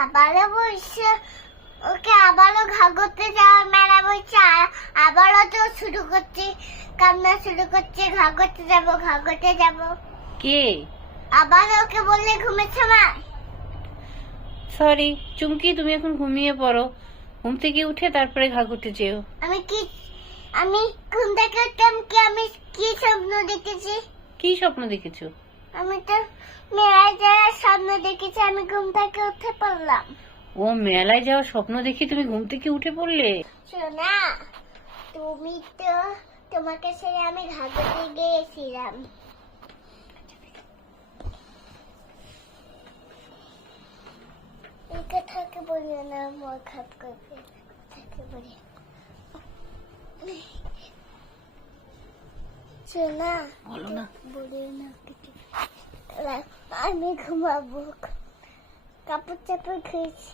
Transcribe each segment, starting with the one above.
আবারও বলছে ওকে আবারও ঘা করতে যাওয়ার মেলা বলছে আর আবারও তো শুরু করছে কান্না শুরু করছে ঘা করতে যাব ঘা করতে যাব। কে? আবার ওকে বললে ঘুমেছে মা? সরি চুমকি তুমি এখন ঘুমিয়ে পড়ো। ঘুম থেকে উঠে তারপরে ঘা করতে যেও। আমি কি আমি ঘুম থেকে উঠতাম কি আমি কি স্বপ্ন দেখেছি? কি স্বপ্ন দেখেছ? আমি তো মেলায় যাওয়ার স্বপ্ন দেখেছি আমি ঘুম থেকে উঠে পড়লাম। ও মেলায় যাওয়ার স্বপ্ন দেখে তুমি ঘুম থেকে উঠে পড়লে? শোনা তুমি তো তোমাকে ছেড়ে আমি ঘাগতে গিয়েছিলাম। এই কথাকে বলিও না মন খারাপ করবে কথাকে বলি শোনা বলো না। বলিও না আমি ঘুমাবো। কাপড় চাপড় খেয়েছি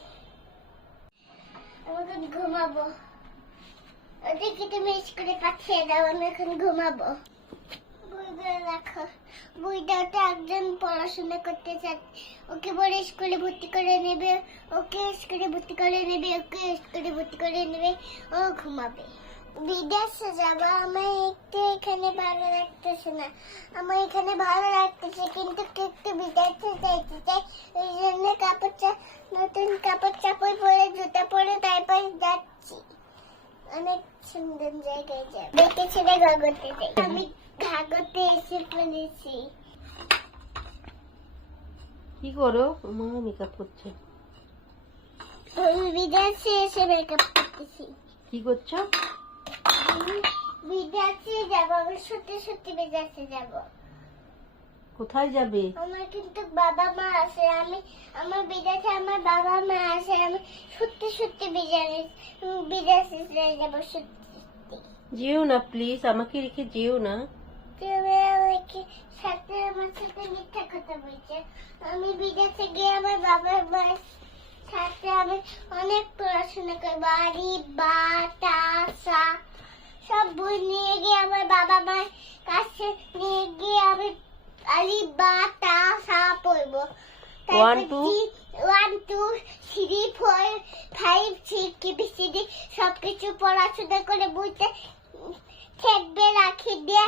আমি এখন ঘুমাবো। ওদেরকে তুমি স্কুলে পাঠিয়ে দাও আমি এখন ঘুমাবো। বইগুলো রাখো। বইটা তো একজন পড়াশোনা করতে ওকে বলে স্কুলে ভর্তি করে নেবে। ওকে স্কুলে ভর্তি করে নেবে। ওকে স্কুলে ভর্তি করে নেবে। ও ঘুমাবে। বিদেশে যাব আমার একটু এখানে ভালো লাগতেছে না। আমার এখানে ভালো লাগতেছে কিন্তু একটু বিদেশে যাইতে চাই। ওই জন্য কাপড় চা নতুন কাপড় চাপড় পরে জুতা পরে তারপর যাচ্ছি। অনেক সুন্দর জায়গায় যাব। ঘাগতে যাই। আমি ঘাগতে এসে পড়েছি। কি করো? মা মেকআপ করছে। বিদেশে এসে মেকআপ করতেছি। কি করছ? আমি বিদেশে যাব আমি সত্যি সত্যি বিদেশে যাব। কোথায় যাবে? আমার কিন্তু বাবা মা আছে আমি আমার বিদেশে আমার বাবা মা আছে আমি সত্যি সত্যি বিদেশে বিদেশে যাব সত্যি যেও না প্লিজ আমাকে রেখে যেও না। তুমি আমাকে সাথে আমার সাথে মিথ্যা কথা বলছে। আমি বিদেশে গিয়ে আমার বাবার মায়ের সাথে আমি অনেক পড়াশোনা করব। আরি বা টা সা সব বই নিয়ে গিয়ে আমার বাবা মায়ের কাছে নিয়ে গিয়ে আমি আরি বা টা সা পড়ব। One, two? One two three four five six কেবিসিডি সবকিছু পড়াশোনা করে বইতে থাকবে রাখি দিয়ে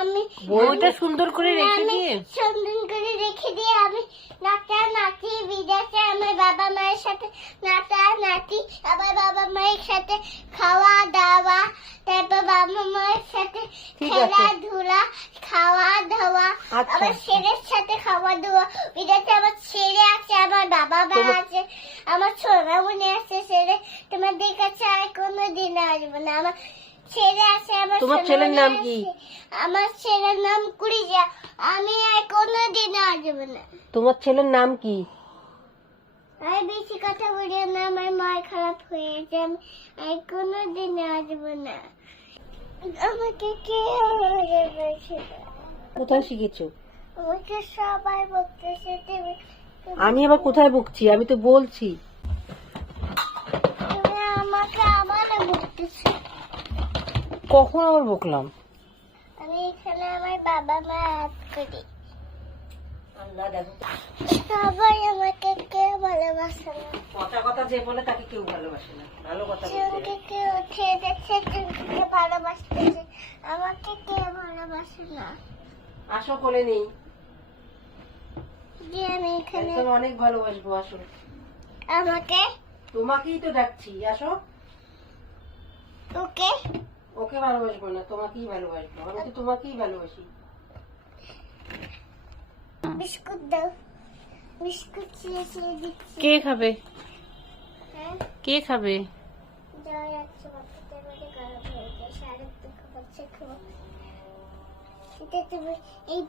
আমি বইটা সুন্দর করে রেখে দিয়ে। সুন্দর করে রেখে দিয়ে আমি নাচা নাচি বিদেশে আমার বাবা মায়ের সাথে নাচা নাচি আমার বাবা মায়ের সাথে খাওয়া দাওয়া তারপর বাবা মায়ের সাথে। খেলাধুলা খাওয়া দাওয়া আচ্ছা। আমার ছেলের সাথে খাওয়া দাওয়া বিদেশে আমার ছেলে আছে আমার বাবা মা আছে আমার সোনামণি আছে ছেলে তোমাদের কাছে আর কোনো দিন আসব না আমার ছেলে আছে আমার তোমার ছেলের নাম কি? আমার ছেলের নাম কুড়িজা আমি আর কোনো দিন আসব না তোমার ছেলের নাম কি আর বেশি কথা বলিও না আমার মা খারাপ হয়ে গেছে আমি কোনো দিন আসব না। আমাকে কে? কোথায় শিখেছো? আমাকে সবাই বলতেছে তুমি আমি আবার কোথায় বকছি? আমি তো বলছি। তুমি আমাকে আমারও বলতেছো কখন আবার বকলাম? আমি এখানে আমার বাবা মা হাত করি। সবাই আমাকে কথা কথা যে বলে তাকে কেউ ভালোবাসে না। ভালো কথা চুমকে কেউ উঠে যাচ্ছে ভালোবাসতেছে আমাকে কেউ ভালোবাসে না। আসো কোলে নেই। যে আমি এখানে একদম অনেক ভালোবাসবো আসো আমাকে? তোমাকেই তো ডাকছি আসো। ওকে? ওকে ভালোবাসবো না তোমাকেই ভালোবাসবো। আমি তো তোমাকেই ভালোবাসি। বিস্কুট দাও। বিস্কুট ছিঁড়ে দিচ্ছি। কে খাবে? কে খাবে? তুমি এই